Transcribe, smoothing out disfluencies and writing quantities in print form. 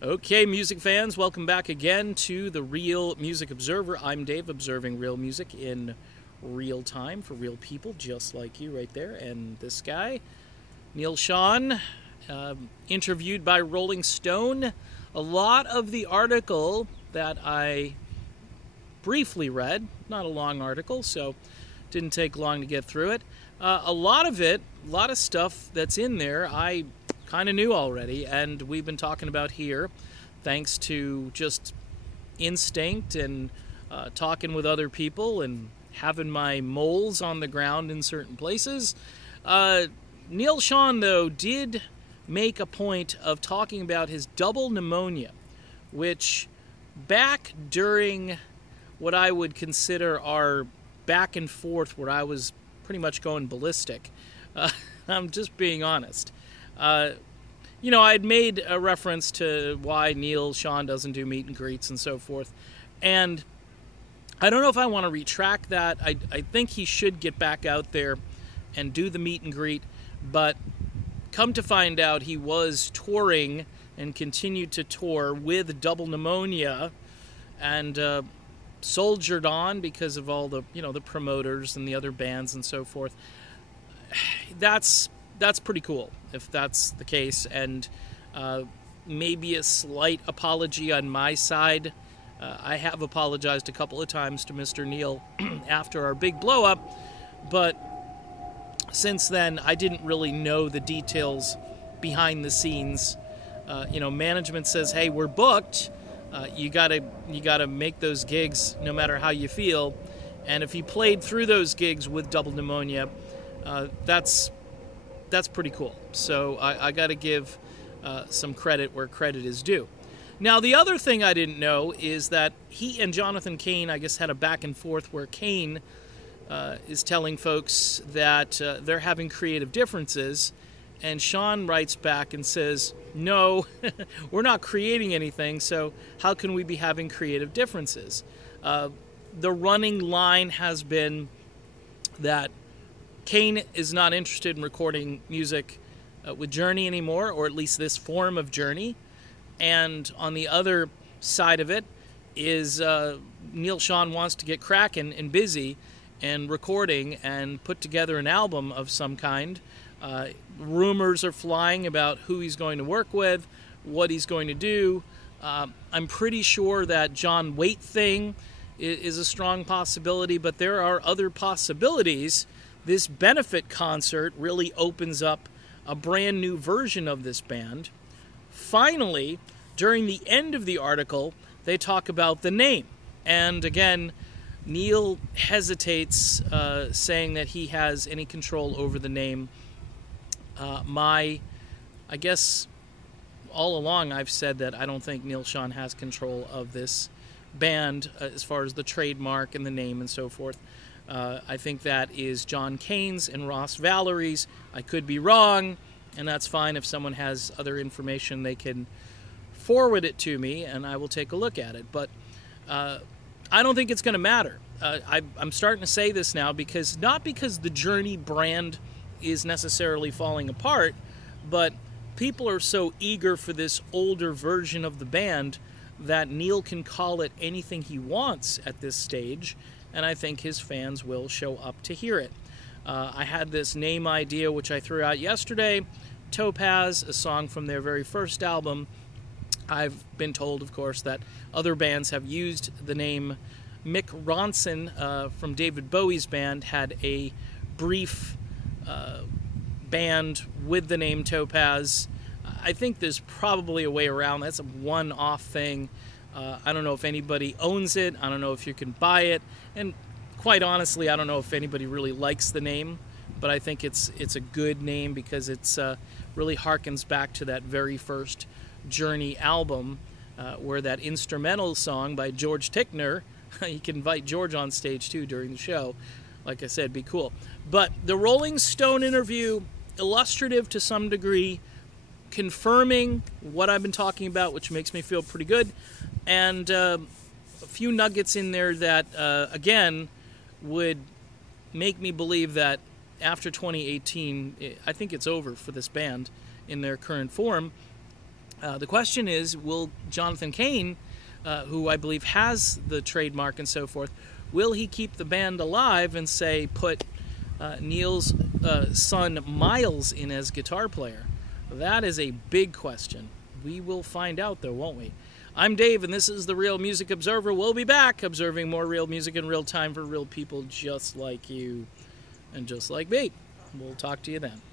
Okay, music fans, welcome back again to the Real Music Observer. I'm Dave, observing real music in real time for real people just like you right there. And this guy, Neal Schon, interviewed by Rolling Stone. A lot of the article that I briefly read, not a long article, so didn't take long to get through it. A lot of stuff that's in there, I kind of knew already, and we've been talking about here thanks to just instinct and talking with other people and having my moles on the ground in certain places. Neal Schon, though, did make a point of talking about his double pneumonia, which back during what I would consider our back and forth where I was pretty much going ballistic. I'm just being honest. I'd made a reference to why Neal Schon doesn't do meet and greets and so forth. And I don't know if I want to retract that. I think he should get back out there and do the meet and greet. But come to find out, he was touring and continued to tour with double pneumonia and soldiered on because of all the, the promoters and the other bands and so forth. That's pretty cool if that's the case, and maybe a slight apology on my side. I have apologized a couple of times to Mr. Neal after our big blow up, but since then I didn't really know the details behind the scenes. Management says, hey, we're booked. You gotta make those gigs no matter how you feel, and if he played through those gigs with double pneumonia, that's pretty cool. So I got to give some credit where credit is due. Now, the other thing I didn't know is that he and Jonathan Cain, I guess, had a back and forth where Cain is telling folks that they're having creative differences, and Schon writes back and says, no, we're not creating anything, so how can we be having creative differences? The running line has been that Cain is not interested in recording music with Journey anymore, or at least this form of Journey. And on the other side of it is Neal Schon wants to get cracking and busy and recording and put together an album of some kind. Rumors are flying about who he's going to work with, what he's going to do. I'm pretty sure that John Waite thing is a strong possibility, but there are other possibilities. This benefit concert really opens up a brand new version of this band. Finally, during the end of the article, they talk about the name. And again, Neal hesitates, saying that he has any control over the name. I guess all along I've said that I don't think Neal Schon has control of this band as far as the trademark and the name and so forth. I think that is John Cain's and Ross Valerie's. I could be wrong, and that's fine. If someone has other information, they can forward it to me, and I will take a look at it. But I don't think it's going to matter. I'm starting to say this now not because the Journey brand is necessarily falling apart, but people are so eager for this older version of the band that Neal can call it anything he wants at this stage, and I think his fans will show up to hear it. I had this name idea, which I threw out yesterday, Topaz, a song from their very first album. I've been told, of course, that other bands have used the name. Mick Ronson from David Bowie's band had a brief band with the name Topaz. I think there's probably a way around. That's a one-off thing. I don't know if anybody owns it. I don't know if you can buy it. And quite honestly, I don't know if anybody really likes the name, but I think it's a good name because it's really harkens back to that very first Journey album where that instrumental song by George Tickner, you can invite George on stage too during the show. Like I said, be cool. But the Rolling Stone interview, illustrative to some degree, confirming what I've been talking about, which makes me feel pretty good. And a few nuggets in there that, again, would make me believe that after 2018, I think it's over for this band in their current form. The question is, will Jonathan Cain, who I believe has the trademark and so forth, will he keep the band alive and say put Neal's son Miles in as guitar player? That is a big question. We will find out, though, won't we? I'm Dave, and this is the Real Music Observer. We'll be back observing more real music in real time for real people just like you and just like me. We'll talk to you then.